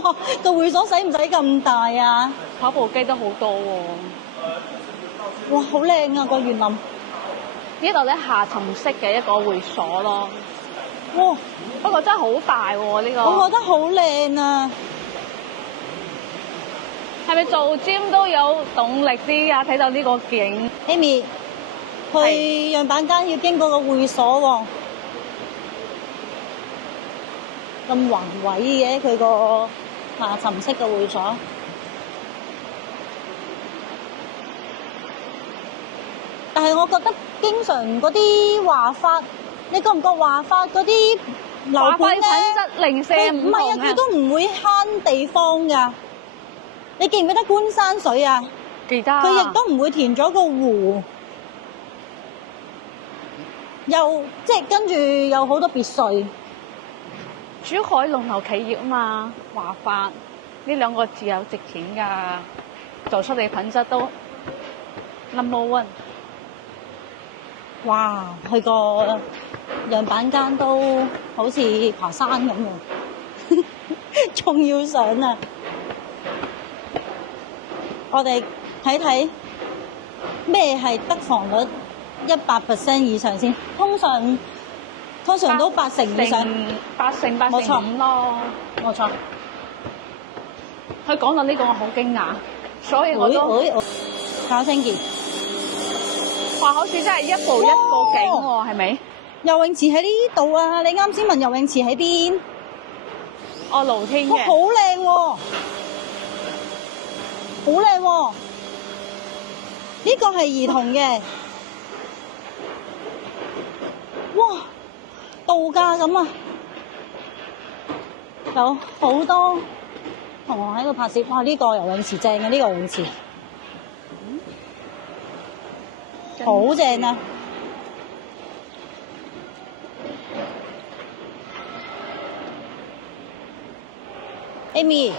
哇，個會所使唔使咁大啊？跑步機都好多喎。哇，好靚啊個園林！呢度咧下沉式嘅一個會所咯。哇，不過真係好大喎呢個。我覺得好靚啊！係咪做 gym 都有動力啲啊？睇到呢個景。Amy，去樣板間要經過個會所喎，咁宏偉嘅佢個下沉式嘅會所。但係我覺得經常嗰啲華發，你覺唔覺華發嗰啲樓盤咧？品質零舍唔同啊！唔係啊，佢都唔會慳地方㗎。你記唔記得觀山水啊？記得。佢亦都唔會填咗個湖，又即係跟住有好多別墅。珠海龍頭企業啊嘛，華發呢兩個字有值錢㗎，做出嚟品質都 number one。哇！去個樣板間都好似爬山咁喎，仲要上啊！我哋睇睇咩係得房率100% 以上先，通常都80%以上，8成冇錯5咯。冇錯。佢講到呢個我好驚訝，所以我都搞清潔。話好似真係一步一個景喎，係咪？游泳池喺呢度啊！你啱先問游泳池喺邊？哦，露天哇，嘅。好靚喎！好靚喎！呢個係兒童嘅。哇，度假咁啊！有好多同學喺度拍攝。哇，呢個游泳池正嘅，呢個游泳池好正啊！Amy，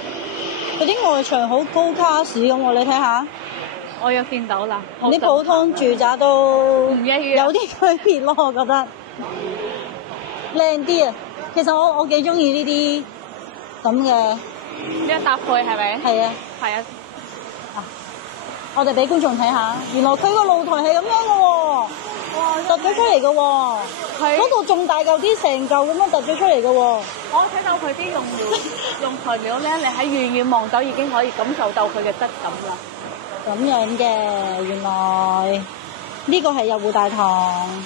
嗰啲外牆好高卡士咁喎，你睇下。我有見到啦。啲普通住宅都唔一樣，有啲區別咯，我覺得靚啲啊！其實我幾中意呢啲咁嘅。呢一搭配係咪？係啊，係啊。我哋俾觀眾睇下，原來佢個露台係咁樣嘅喎，哇，突咗出嚟嘅喎，嗰度仲大嚿啲，成嚿咁樣突咗出嚟嘅喎。我睇到佢啲用材料咧，你喺遠遠望走已經可以感受到佢嘅質感啦。咁樣嘅，原來呢個係入戶大堂。